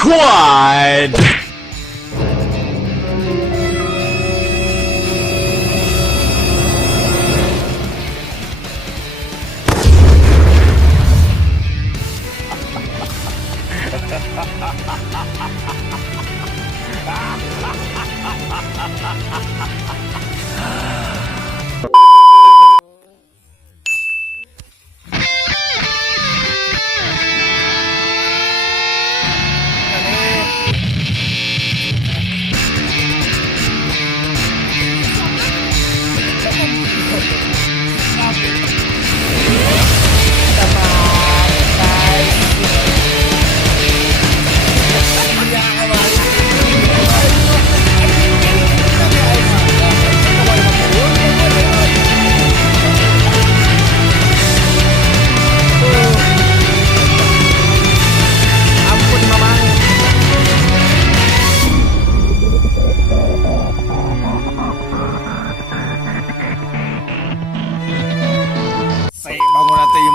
Quad.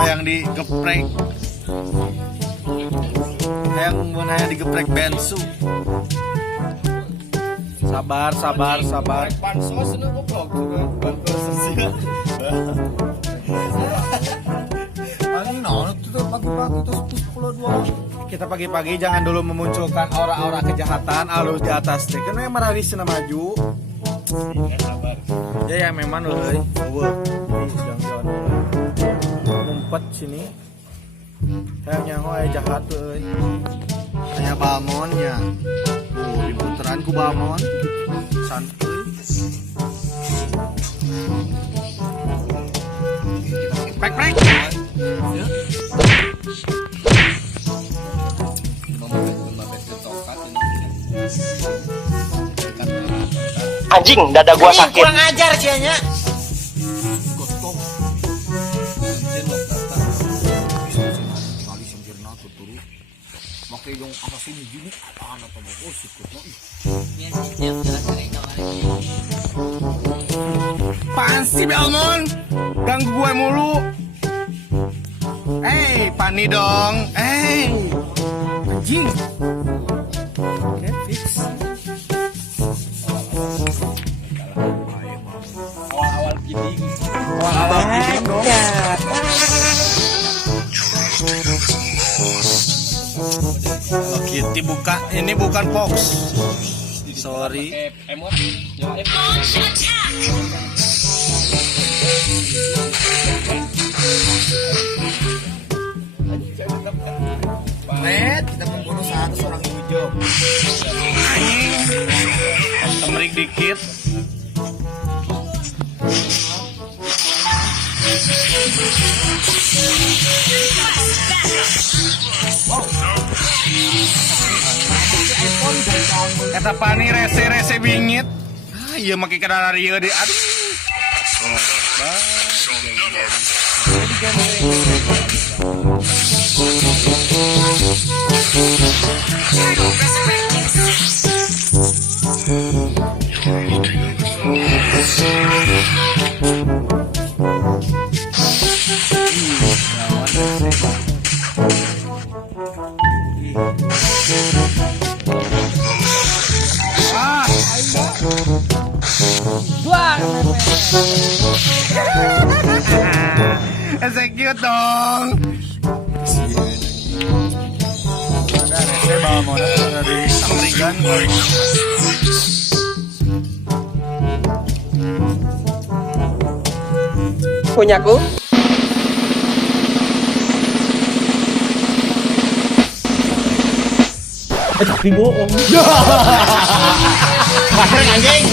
Yang digeprek digeprek bensu. Sabar Bansos ini goblok bansos sosial. Pagi-pagi terus 10 Kita pagi-pagi jangan dulu memunculkan aura-aura kejahatan alus di atas teh. Karena yang marah sina maju. Ya memang euy. Ngumpet sini. Kayaknya hoy jahat euy. Kayak balmonnya. Di putaran ku balmon. Santuy. Prek. Anjing, dada gua sakit. Kurang ajar cianya. Makai yang apa sini gini apaan atau mau sikut no Apaan sih Belmon? Ganggu gue mulu. Pani dong. Anjing. Oke, fix. awal kidding dong. Oke, ini bukan Fox. Sorry. kita membunuh seorang hijau. Temerik dikit. Kata pani rese bingit. Iya make kenal ieu deh. Aduh. Execute dong. Saya bawa modal dari Samringan. Punyaku. Tapi bohong. Basreng anjing.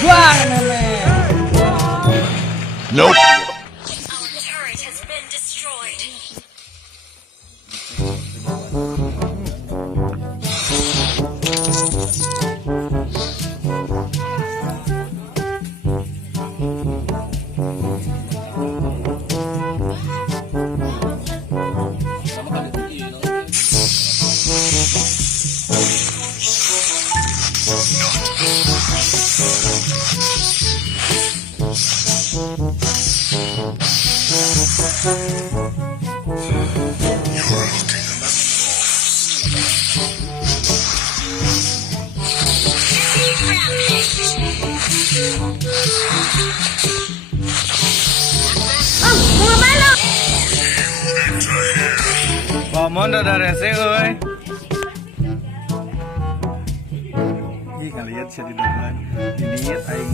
Buang meme. Nope. Our turret has been destroyed. Momon rada rese euy. Ih kalian bisa didengar. Ini aing.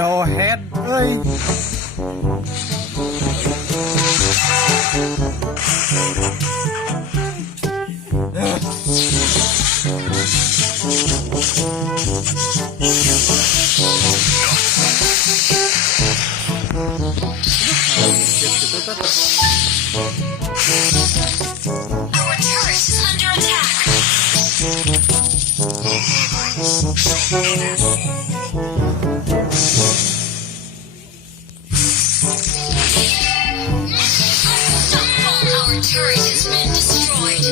Jauh head euy. Our turret is under attack. Our turret has been destroyed.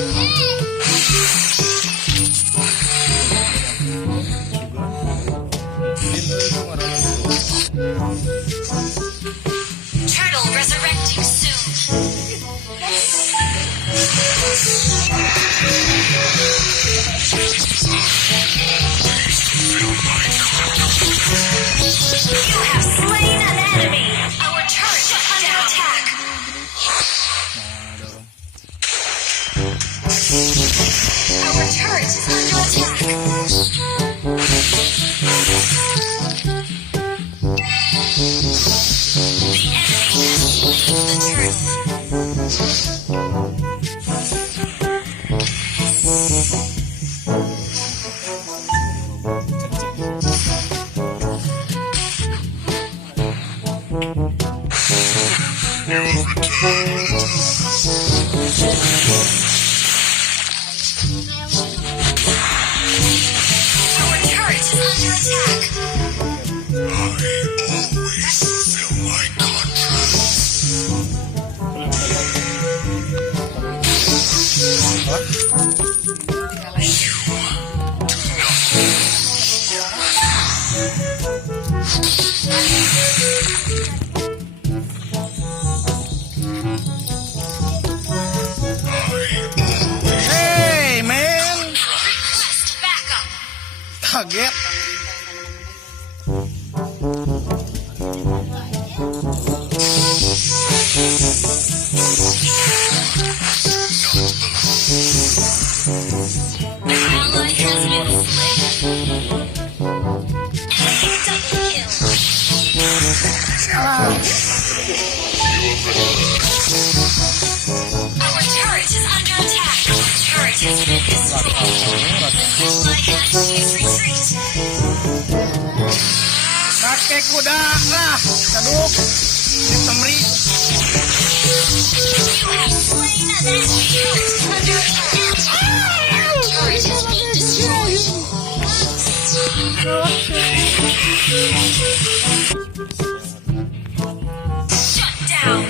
Turtle resurrecting soon. You have slain an enemy. Our turret is under attack. Our turret is under attack. The enemy has slain the turtle. Our turret is under attack. Hey man, Request backup. kaget. An ally has been slain. Enemy double kill. Our turret is under attack. Our turret has been destroyed. Ally has to retreat. Kakek kuda lah, kaduk. Ditemri. You have slain an enemy. Turret is under attack. Our turret has been destroyed. Shut down.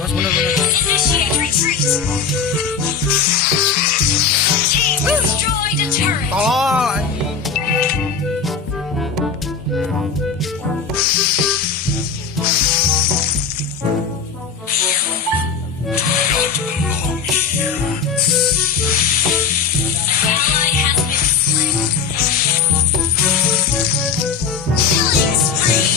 Mas bener-bener. Initiate retreat. Team destroyed a turret. Oh, Ally has been slain. Killing spree.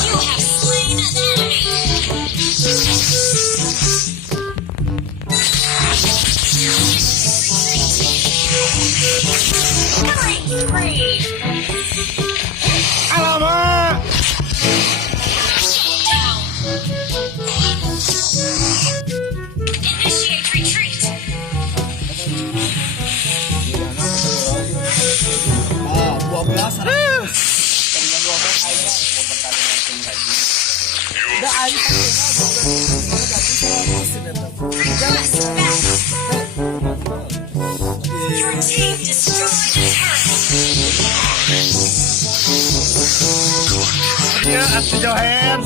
You have slain an enemy. Killing spree. alamak. Down. Initiate retreat. Ah, 12 ada. Request back. Your team destroyed a turret. Iya, atuh Johan.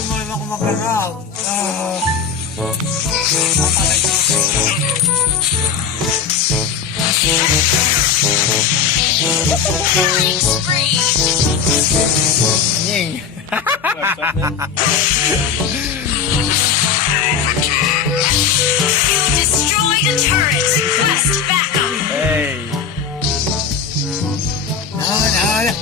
Kemarin aku makan rak. Killing spree. Anjing. You destroyed a turret. Request backup. Hey. Nah.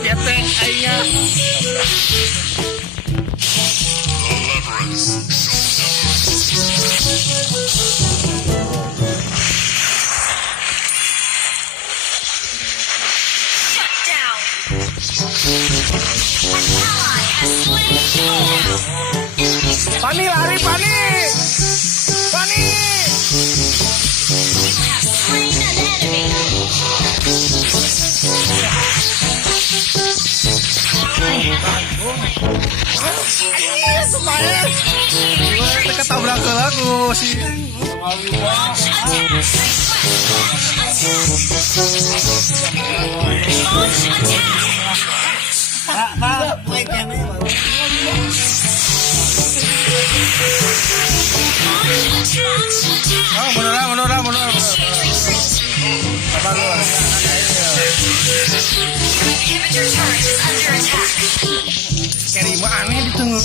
Dia teh aingnya. Shut down. An ally has slain Thor. Pani lari, Pani. Pani. You have slain an enemy. Kita ketabrak ke lagu si. Launch attack. Launch attack. Launch attack. Oh, mundur. Initiate retreat. Sabar lu. Inhibitor turret is under attack. Keri mah aneh di tengah.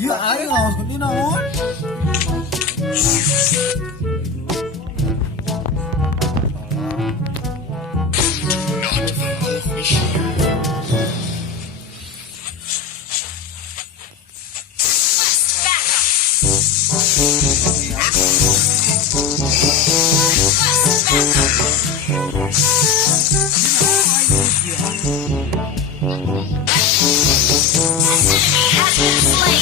Iya, ayo lawan seperti naon. Request backup. Request backup. Enemy has been slain.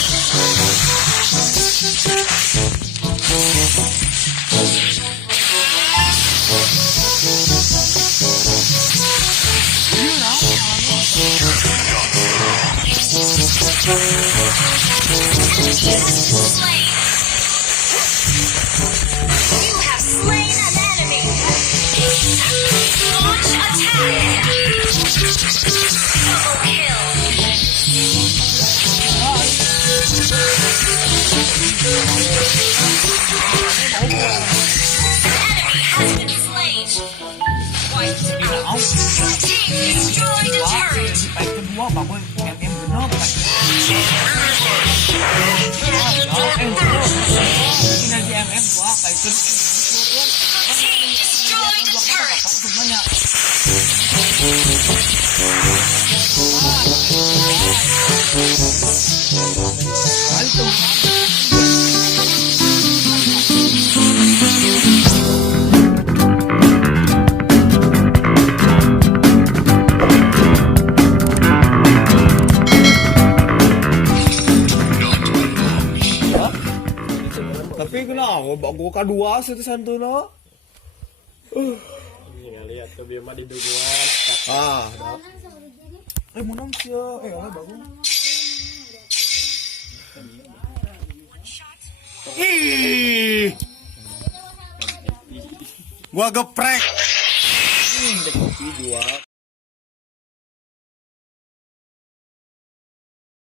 You have slain an enemy. Launch attack. Double kill. Enemy has been slain. Wiped out. Your team destroyed a turret. Fight kedua bangun MM genep. Sinergi MM gua kayak Team destroyed the turret. Tapi kenapa bago kedua sih santuna? Lihat tuh dia mah di duluan. Ah, menang sih ya. Bagus. Ih. Gua geprek. Kopi jual.